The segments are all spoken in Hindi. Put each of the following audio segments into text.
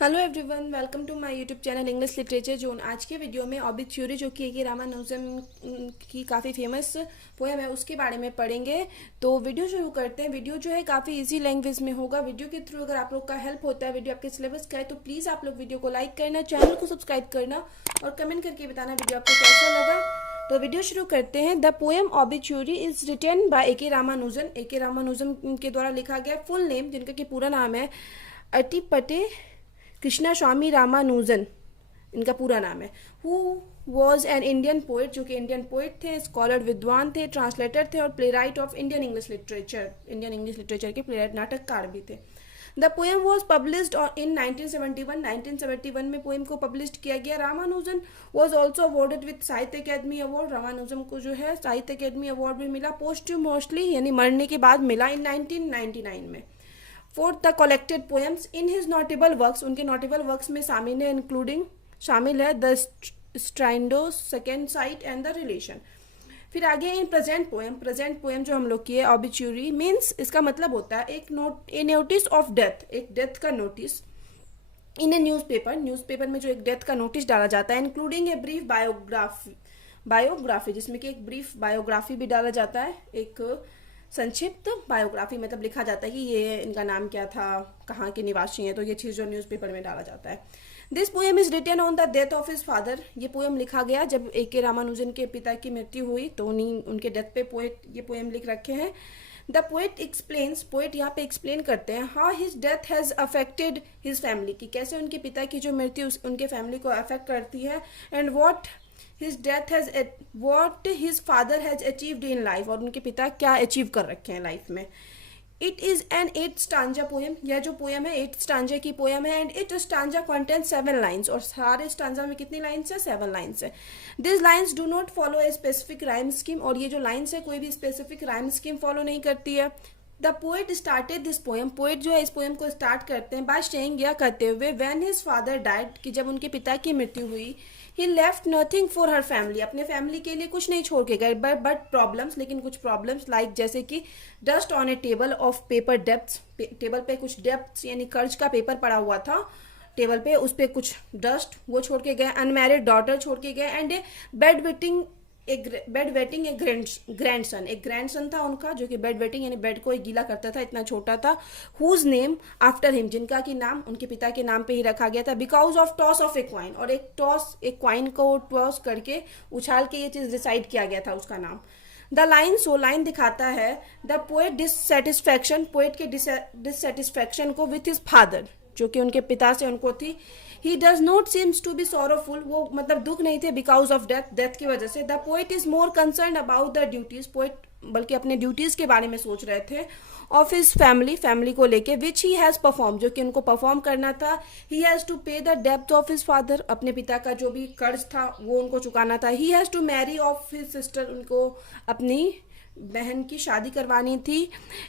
Hello everyone, welcome to my YouTube channel English literature zone. आज के वीडियो में ऑबिच्यूरी जो कि ए रामानुजन की काफ़ी फेमस पोएम है उसके बारे में पढ़ेंगे। तो वीडियो शुरू करते हैं। वीडियो जो है काफ़ी इजी लैंग्वेज में होगा। वीडियो के थ्रू अगर आप लोग का हेल्प होता है, वीडियो आपके सिलेबस का है, तो प्लीज़ आप लोग वीडियो को लाइक करना, चैनल को सब्सक्राइब करना और कमेंट करके बताना वीडियो आपको कैसा लगा। तो वीडियो शुरू करते हैं। The poem obituary is written by A Ramanujan. A Ramanujan के द्वारा लिखा गया। फुल नेम, जिनका कि पूरा नाम है अट्टीपट्टी कृष्णा स्वामी रामानुजन, इनका पूरा नाम है। Who was an Indian poet, जो कि इंडियन पोइट थे, स्कॉलर विद्वान थे, ट्रांसलेटर थे और play right of Indian English literature के प्ले राइट, नाटककार भी थे। The poem was published in 1971 में पोएम को पब्लिश किया गया। Ramanujan was also awarded with साहित्य अकेडमी अवार्ड। रामानुजन को जो है साहित्य अकेडमी अवार्ड भी मिला, पोस्टह्यूमसली यानी मरने के बाद मिला, इन 1999 में। For the collected poems in his notable works, उनके नोटेबल वर्क्स में शामिल है the striders, second sight and the relation. फिर आगे इन प्रेजेंट पोएम जो हम लोग की है ऑबिच्यूरी मीन्स, इसका मतलब होता है ए नोटिस ऑफ डेथ, एक डेथ का नोटिस इन ए न्यूज़पेपर में जो एक डेथ का नोटिस डाला जाता है, इंक्लूडिंग ए ब्रीफ बायोग्राफी, जिसमें कि एक ब्रीफ बायोग्राफी भी डाला जाता है, एक संक्षिप्त बायोग्राफी, मतलब लिखा जाता है कि ये इनका नाम क्या था, कहाँ के निवासी हैं, तो ये चीज़ जो न्यूज़पेपर में डाला जाता है। This poem is written on the death of his father. ये पोएम लिखा गया जब ए रामानुजन के पिता की मृत्यु हुई, तो उन्हीं उनके डेथ पे पोएट ये पोएम लिख रखे हैं। द पोएट एक्सप्लेन्स, पोएट यहाँ पे एक्सप्लेन करते हैं how his death has affected his family, कि कैसे उनके पिता की जो मृत्यु उनके फैमिली को अफेक्ट करती है, and what his father has achieved in life, और उनके पिता क्या अचीव कर रखे हैं लाइफ में। It is an 8 stanza poem, यह जो पोएम है 8 स्टांजा की पोएम है, and it stanza contains 7 lines, और सारे स्टांजा में कितनी लाइन्स है? 7 लाइन्स है। This lines do not follow a specific rhyme scheme, और ये जो लाइन्स है कोई भी स्पेसिफिक राइम स्कीम फॉलो नहीं करती है। The poet started this poem, poet जो है इस पोएम को स्टार्ट करते हैं बाय सेइंग, यह कहते हुए, व्हेन हिज फादर डाइड, कि जब उनके पिता की मृत्यु हुई, he left nothing for her family, अपने फैमिली के लिए कुछ नहीं छोड़ के गए, बट प्रॉब्लम्स, लेकिन कुछ प्रॉब्लम्स लाइक जैसे कि dust on A table of paper debts, table पे कुछ डेब्ट्स यानी कर्ज का पेपर पड़ा हुआ था टेबल पे, उस पर कुछ डस्ट वो छोड़ के गए, अनमैरिड डॉटर छोड़ के गए, एंड ए बेड वेटिंग एक ग्रैंडसन था उनका, जो कि बेड वेटिंग यानी बेड को गीला करता था, इतना छोटा था। हुज नेम आफ्टर हिम, जिनका कि नाम उनके पिता के नाम पे ही रखा गया था, because of toss of A coin, और एक क्वाइन को टॉस करके उछाल के ये चीज डिसाइड किया गया था उसका नाम। द लाइन, सो लाइन दिखाता है द पोएट डिससेटिस्फैक्शन, पोएट के डिससेटिस्फैक्शन को विथ हिज फादर, जो कि उनके पिता से उनको थी। He does not seems to be sorrowful, वो मतलब दुख नहीं थे बिकॉज ऑफ डेथ की वजह से। The poet is more concern about the duties, poet बल्कि अपने ड्यूटीज के बारे में सोच रहे थे, ऑफ हिज फैमिली को लेके, विच ही हैज परफॉर्म, जो कि उनको परफॉर्म करना था। ही हैज टू पे द डेब्ट ऑफ हिज फादर, अपने पिता का जो भी कर्ज था वो उनको चुकाना था। He has to marry of his sister, उनको अपनी बहन की शादी करवानी थी,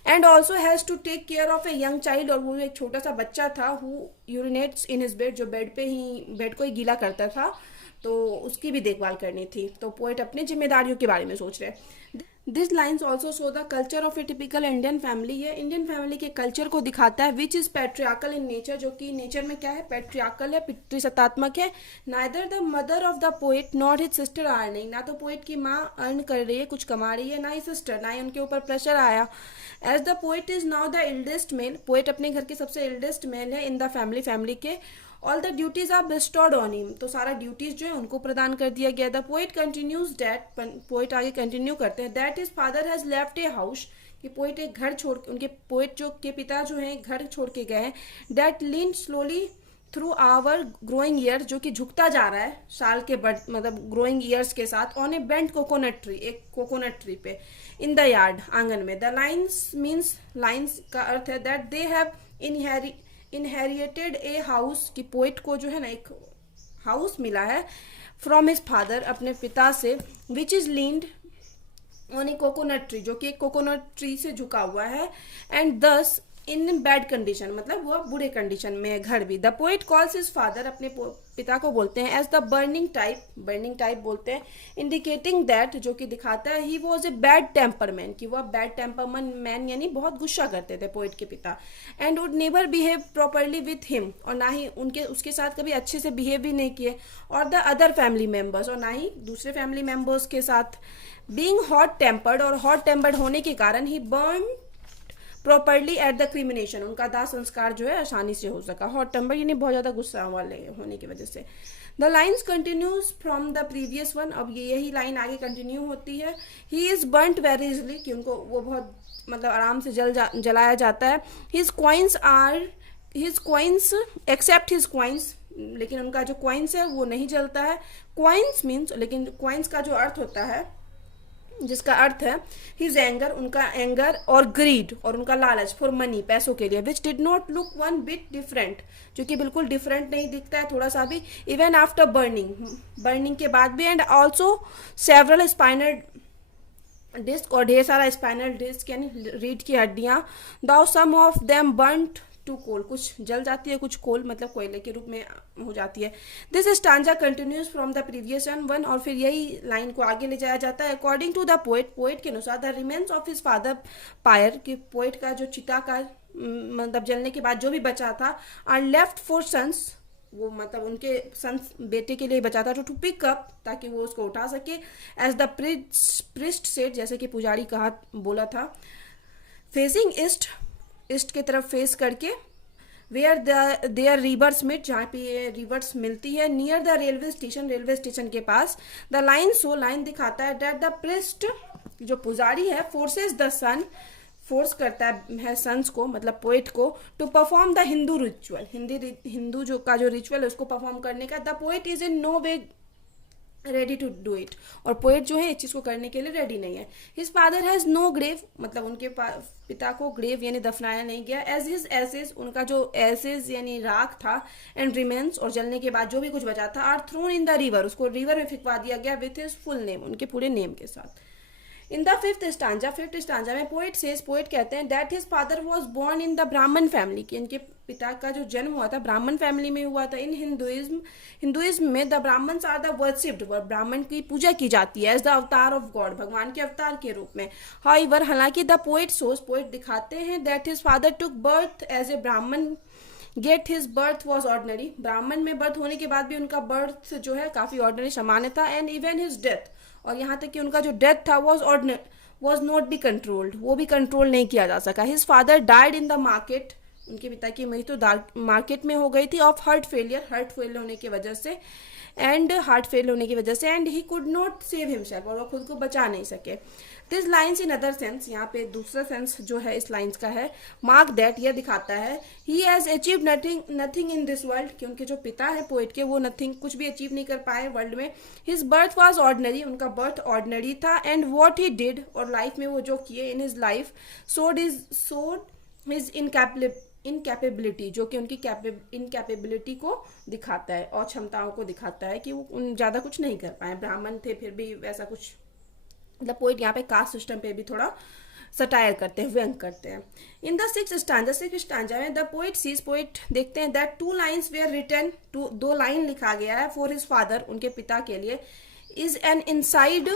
and also has to take care of a young child, और वो एक छोटा सा बच्चा था, who urinates in his bed, जो बेड को ही गीला करता था, तो उसकी भी देखभाल करनी थी। तो पोएट अपनी जिम्मेदारियों के बारे में सोच रहे हैं। This lines also show the culture of A typical Indian family, ये इंडियन फैमिली के कल्चर को दिखाता है, which is patriarchal in nature, जो कि नेचर में क्या है? पैट्रियार्कल है, पितृसत्तात्मक है। Neither the mother of the poet not his sister earning, ना तो पोएट की माँ अर्न कर रही है, कुछ कमा रही है, ना ही सिस्टर, ना ही उनके ऊपर प्रेशर आया। As the poet is now the eldest male, poet अपने घर के सबसे एल्डेस्ट मेल है इन द फैमिली के। All the duties are bestowed on him, तो सारा ड्यूटीज जो है उनको प्रदान कर दिया गया। The poet continues that, poet आगे कंटिन्यू करते हैं, that is father has left a house, कि पोएट एक घर छोड़, उनके पोएट जो के पिता जो है घर छोड़ के गए, that lean slowly through our growing year, जो कि झुकता जा रहा है साल के मतलब ग्रोइंग ईयर्स के साथ, on A bent coconut tree, एक कोकोनट ट्री पे, इन द यार्ड, आंगन में। द लाइन्स मीन्स, लाइन्स का अर्थ है that they have inherited a house, कि पोएट को जो है ना एक हाउस मिला है फ्रॉम हिज फादर, अपने पिता से, which is leaned on A coconut tree, जो कि एक कोकोनट ट्री से झुका हुआ है, एंड दस इन बैड कंडीशन, मतलब वो बुरे कंडीशन में है, घर भी। The poet calls his father, अपने पिता को बोलते हैं एज द बर्निंग टाइप बोलते हैं, इंडिकेटिंग दैट, जो कि दिखाता है ही वॉज ए बैड टेम्परमैन, कि वह बैड टेम्परमैन मैन यानी बहुत गुस्सा करते थे पोइट के पिता, and would never behave properly with him, और ना ही उसके साथ कभी अच्छे से बिहेव भी नहीं किए, और द अदर फैमिली मेम्बर्स, और ना ही दूसरे फैमिली मेम्बर्स के साथ। बींग हॉट टेम्पर्ड, और हॉट टेम्पर्ड होने के कारण ही बर्न प्रॉपरली एट द क्रिमिनेशन, उनका दाह संस्कार जो है आसानी से हो सका। हॉट टेम्पर यानी बहुत ज़्यादा गुस्सा वाले होने की वजह से। The lines continues from the previous one, अब यही लाइन आगे कंटिन्यू होती है। He is burnt very easily, कि उनको वो बहुत मतलब आराम से जलाया जाता है। His coins except his coins, लेकिन उनका जो क्वाइंस है वो नहीं जलता है। क्वाइंस मीन्स, लेकिन क्वाइंस का जो अर्थ होता है, जिसका अर्थ है हिज एंगर, उनका एंगर, और ग्रीड, और उनका लालच, फॉर मनी, पैसों के लिए, which did not look one bit different, जो कि बिल्कुल डिफरेंट नहीं दिखता है थोड़ा सा भी, इवन आफ्टर बर्निंग के बाद भी, and also several spinal disc, और ढेर सारा स्पाइनल डिस्क यानी रीढ़ की हड्डियां। Though some of them burnt to coal, कुछ जल जाती है, कुछ कोल मतलब कोयले के रूप में हो जाती है। This stanza continues from the previous one, और फिर यही लाइन को आगे ले जाया जाता है। अकॉर्डिंग टू द पोएट के अनुसार, the remains of his father pyre, कि पोएट का जो चिता का मतलब जलने के बाद जो भी बचा था, आर लेफ्ट फॉर सन्स, वो मतलब उनके सन्स बेटे के लिए बचा था, टू पिक अप, ताकि वो उसको उठा सके। एज द प्रिस्ट सेड, जैसे कि पुजारी कहा बोला था, फेसिंग ईस्ट की तरफ फेस करके, वेयर देयर रिवर्स मिट, जहाँ पे ये रिवर्स मिलती है, नियर द रेलवे स्टेशन के पास। द लाइन दिखाता है दैट द प्रिस्ट, जो पुजारी है, फोर्सेस द सन, फोर्स करता है सन्स को, मतलब पोएट को, to perform the Hindu ritual, Hindu जो रिचुअल है उसको परफॉर्म करने का। The poet is in no way ready to do it, और पोएट जो है इस चीज़ को करने के लिए रेडी नहीं है। His father has no grave, मतलब उनके पिता को ग्रेव यानी दफनाया नहीं गया। एज हिज एसेज, उनका जो एसेज यानी राख था, एंड रिमेन्स, और जलने के बाद जो भी कुछ बचा था, are thrown in the river, उसको रिवर में फिकवा दिया गया, विथ हिज फुल नेम, उनके पूरे नेम के साथ। इन द फिफ्थ स्टांजा में पोएट कहते हैं that his father was born in the Brahmin family, कि इनके पिता का जो जन्म हुआ था ब्राह्मण फैमिली में हुआ था। इन हिंदुइज्म में the Brahmins are the worshipped, ब्राह्मण की पूजा की जाती है as the avatar of God, भगवान के अवतार के रूप में। हाउएवर, हालांकि द पोएट दिखाते हैं that his father took birth as a Brahmin, get his birth was ordinary, Brahmin में बर्थ होने के बाद भी उनका बर्थ जो है काफी ऑर्डनरी सामान्य था। एंड इवन हिज डेथ, और यहाँ तक कि उनका जो डेथ था वॉज नॉट बी कंट्रोल्ड, वो भी कंट्रोल नहीं किया जा सका। His father died in the market, उनके पिता की मृत्यु मार्केट में हो गई थी, ऑफ हार्ट फेलियर होने की वजह से, and he could not save himself, और वो खुद को बचा नहीं सके। This lines in other sense, यहाँ पे दूसरा सेंस जो है इस लाइन्स का है, मार्क दैट, यह दिखाता है he has achieve nothing in this world, कि उनके जो पिता है पोएट के, वो नथिंग, कुछ भी अचीव नहीं कर पाए वर्ल्ड में। हिज बर्थ वॉज ऑर्डनरी, उनका बर्थ ऑर्डनरी था। एंड वॉट ही डिड, और लाइफ में वो जो किए इन हिज लाइफ, सोड हिज इनकैपेबिलिटी, जो कि उनकी इनकैपेबिलिटी को दिखाता है, और क्षमताओं को दिखाता है कि वो ज़्यादा कुछ नहीं कर पाए, ब्राह्मण थे फिर भी वैसा कुछ, मतलब पोएट यहाँ पे कास्ट सिस्टम पे भी थोड़ा सटायर करते हैं, व्यंग करते हैं। इन द सिक्स स्टांजा में द पोएट देखते हैं that 2 lines were written, 2 line लिखा गया है, फॉर हिज फादर, उनके पिता के लिए, is an inside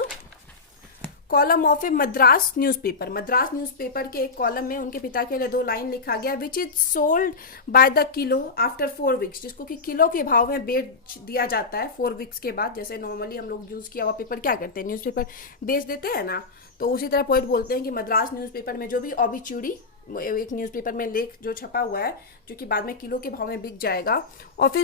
column of A Madras newspaper के एक कॉलम में उनके पिता के लिए 2 लाइन लिखा गया, which is sold by the kilo after 4 weeks, जिसको कि किलो के भाव में बेच दिया जाता है 4 वीक्स के बाद। जैसे नॉर्मली हम लोग यूज किया हुआ पेपर क्या करते हैं, न्यूज़पेपर बेच देते हैं ना, तो उसी तरह पोएट बोलते हैं कि मद्रास न्यूज़पेपर में जो भी ऑबिच्यूरी, एक न्यूज़पेपर में लेख जो छपा हुआ है, जो कि बाद में किलो के भाव में बिक जाएगा, ऑफ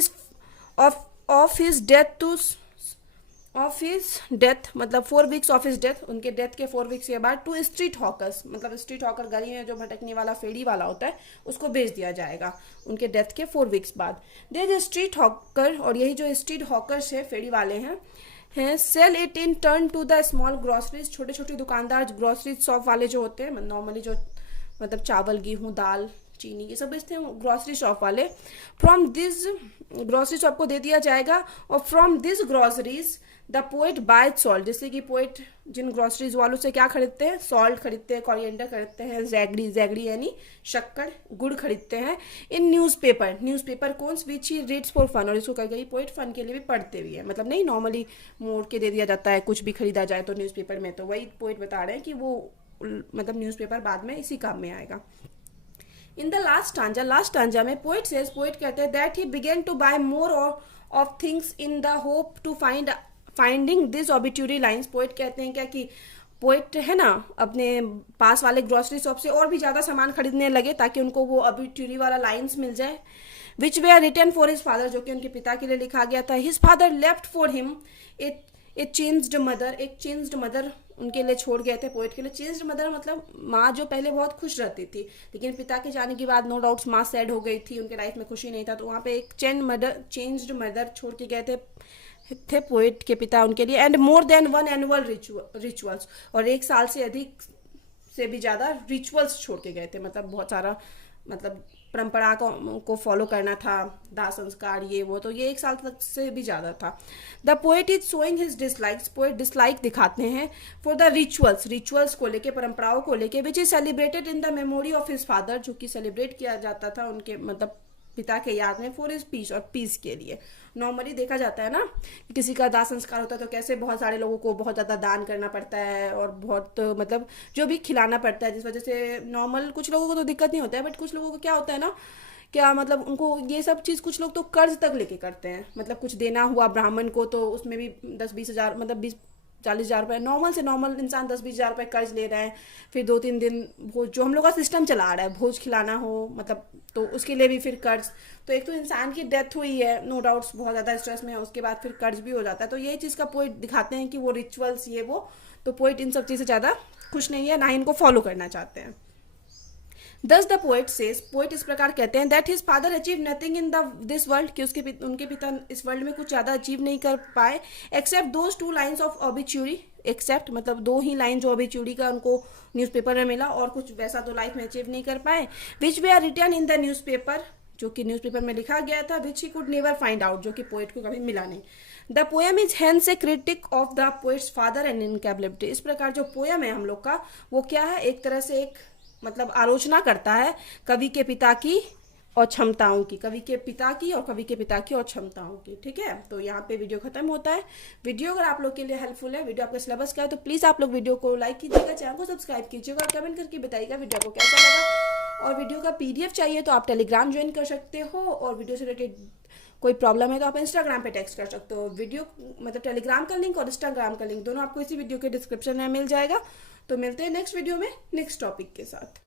हिज डेथ मतलब 4 वीक्स ऑफ हिज डेथ, उनके डेथ के 4 वीक्स के बाद, टू स्ट्रीट हॉकर्स, मतलब स्ट्रीट हॉकर गली में जो भटकने वाला फेरी वाला होता है, उसको बेच दिया जाएगा उनके डेथ के 4 वीक्स बाद। देयर इज स्ट्रीट हॉकर, और यही जो स्ट्रीट हॉकर्स है, फेरी वाले हैं, sell it in turn to the small groceries, छोटे छोटे दुकानदार ग्रोसरी शॉप वाले जो होते हैं, नॉर्मली जो मतलब चावल, गेहूँ, दाल, चीनी, ये सब बेचते हैं ग्रॉसरी शॉप वाले। फ्रॉम दिस ग्रॉसरी शॉप को दे दिया जाएगा, और from this groceries the poet buy salt, जैसे कि पोएट जिन ग्रॉसरीज वालों से क्या खरीदते हैं, सॉल्ट खरीदते हैं, कोरिएंडर खरीदते हैं, जैगरी, जैगरी यानी शक्कर, गुड़ खरीदते हैं। इन न्यूज़पेपर, न्यूज़पेपर कौन विच ही रीड्स फॉर फन, और इसको कभी कभी पोएट फन के लिए भी पढ़ते भी है, मतलब नहीं नॉर्मली मोड़ के दे दिया जाता है कुछ भी खरीदा जाए तो न्यूज़पेपर में, तो वही पोएट बता रहे हैं कि वो मतलब न्यूज़पेपर बाद में इसी काम में आएगा। इन द लास्ट स्टांजा में पोएट कहते हैं that he began to buy more of things in the hope to finding this obituary lines. Poet कहते हैं क्या कि पोएट है ना अपने पास वाले ग्रॉसरी शॉप से और भी ज़्यादा सामान खरीदने लगे ताकि उनको वो ऑबिट्यूरी वाला लाइन्स मिल जाए, which they are written for his father, जो कि उनके पिता के लिए लिखा गया था। His father left for him a changed mother, एक चेंज्ड मदर उनके लिए छोड़ गए थे पोएट के लिए। चेंज्ड मदर मतलब माँ जो पहले बहुत खुश रहती थी, लेकिन पिता के जाने के बाद नो डाउट्स माँ सैड हो गई थी, उनके लाइफ में खुशी नहीं था, तो वहाँ पे एक चेंज्ड मदर छोड़ के गए थे पोएट के पिता उनके लिए। And more than one annual rituals, और 1 साल से अधिक से भी ज़्यादा रिचुअल्स छोड़ के गए थे, मतलब बहुत सारा मतलब परंपरा को फॉलो करना था, दाह संस्कार ये वो, तो ये 1 साल तक से भी ज़्यादा था। The poet is showing his dislikes, poet dislike दिखाते हैं फॉर द रिचुअल्स को लेके, परंपराओं को लेके, which is celebrated in the memory of his father, जो कि सेलिब्रेट किया जाता था उनके मतलब पिता के याद में, फॉर हिज पीस, और पीस के लिए। नॉर्मली देखा जाता है ना किसी का दाह संस्कार होता है तो कैसे बहुत सारे लोगों को बहुत ज़्यादा दान करना पड़ता है और बहुत मतलब जो भी खिलाना पड़ता है, जिस वजह से नॉर्मल कुछ लोगों को तो दिक्कत नहीं होता है, बट कुछ लोगों को क्या होता है ना, क्या मतलब उनको ये सब चीज़, कुछ लोग तो कर्ज तक लेके करते हैं, मतलब कुछ देना हुआ ब्राह्मण को तो उसमें भी 10-20 हज़ार मतलब 20-40 हज़ार रुपये, नॉर्मल से नॉर्मल इंसान 10-20 हज़ार रुपये कर्ज ले रहे हैं, फिर 2-3 दिन भोज, जो हम लोग का सिस्टम चला रहा है भोज खिलाना हो मतलब, तो उसके लिए भी फिर कर्ज, तो एक तो इंसान की डेथ हुई है नो डाउट्स बहुत ज़्यादा स्ट्रेस में, उसके बाद फिर कर्ज भी हो जाता है, तो ये चीज़ का पोएट दिखाते हैं कि वो रिचुअल्स ये वो, तो पोएट इन सब चीज़ से ज़्यादा खुश नहीं है, ना ही इनको फॉलो करना चाहते हैं। दस द पोएट सेज, पोएट इस प्रकार कहते हैं that his father achieve nothing in this world, कि उनके पिता इस वर्ल्ड में कुछ ज़्यादा अचीव नहीं कर पाए, except those 2 lines of obituary, except मतलब 2 ही लाइन जो ऑबिच्यूरी का उनको न्यूज़पेपर में मिला, और कुछ वैसा तो लाइफ में अचीव नहीं कर पाए, which they are return in the newspaper, जो कि न्यूज़पेपर में लिखा गया था, which he could never find out, जो कि पोएट को कभी मिला नहीं। The poem is hence a critique of the poet's father and incapability, इस प्रकार जो पोएम है हम लोग का वो क्या है, एक तरह से एक मतलब आलोचना करता है कवि के पिता की और क्षमताओं की, कवि के पिता की और कवि के पिता की और क्षमताओं की। ठीक है, तो यहाँ पे वीडियो खत्म होता है। वीडियो अगर आप लोग के लिए हेल्पफुल है, वीडियो आपके सिलेबस का है, तो प्लीज़ आप लोग वीडियो को लाइक कीजिएगा, चैनल को सब्सक्राइब कीजिएगा और कमेंट करके बताइएगा वीडियो को कैसा लगा। और वीडियो का PDF चाहिए तो आप टेलीग्राम ज्वाइन कर सकते हो, और वीडियो से रिलेटेड कोई प्रॉब्लम है तो आप इंस्टाग्राम पे टेक्स्ट कर सकते हो। वीडियो मतलब टेलीग्राम का लिंक और इंस्टाग्राम का लिंक दोनों आपको इसी वीडियो के डिस्क्रिप्शन में मिल जाएगा। तो मिलते हैं नेक्स्ट वीडियो में नेक्स्ट टॉपिक के साथ।